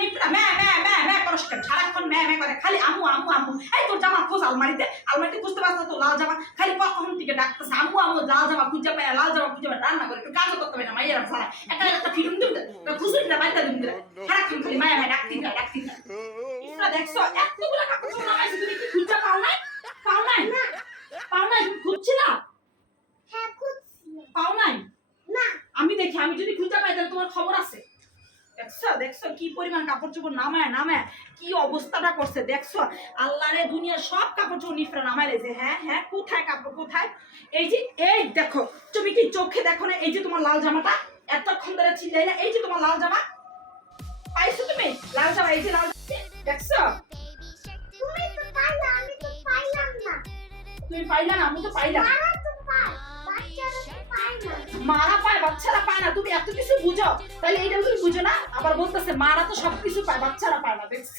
নিপুরা ম্যা ম্যা ম্যা ম্যা সারাক্ষণ ম্যা ম্যা করে। খালি আমু আমু আমু। এই তোর জামা খোঁজ আলমারিতে। আলমারিতে খুঁজতে পারছ তো লাল জামা। খালি কখন থেকে ডাকতেছে আমু আমু লাল জামা খুঁজে পায় লাল জামা খুঁজে পায়। রান্না করে একটু কাজও করতে পারে না সারা একটা একটা খুঁজুন না সারাক্ষণ খালি মায়া ভাই ডাকতি না ডাকতি না ইসরা দেখছ এতগুলো কাপড় তুমি কি খুঁজে পাও নাই? পাও নাই? পাও নাই? খুঁজছি না? হ্যাঁ খুঁজছি। পাও না। আমি দেখি আমি যদি খুঁজে পাই তাহলে তোমার খবর আছে? দেখছ? দেখছ কি পরিমাণ কাপড় চোপড় নামায় নামায়? কি অবস্থাটা করছে? দেখছ? আল্লাহ রে দুনিয়ার সব কাপড় চোপড় নিফরা নামায় লেছে হ্যাঁ হ্যাঁ কোথায় কাপড় কোথায়? এই যে এই দেখো তুমি কি চোখে দেখো না এই যে তোমার লাল জামাটা? এতক্ষণ ধরে ছিলাইলা এই যে তোমার লাল জামা? পাইছো তুমি? লাল জামা এই যে লাল দেখছ? তুমি তো পাইলা আমি তো পাইলাম না। তুমি পাইলা না আমি তো পাইলাম। না, তুমি এত কিছু বুঝো তাহলে এইটা তুমি বুঝো না? আবার বলতেছে, মারা তো সবকিছু পায়, বাচ্চারা পায় না, দেখছ?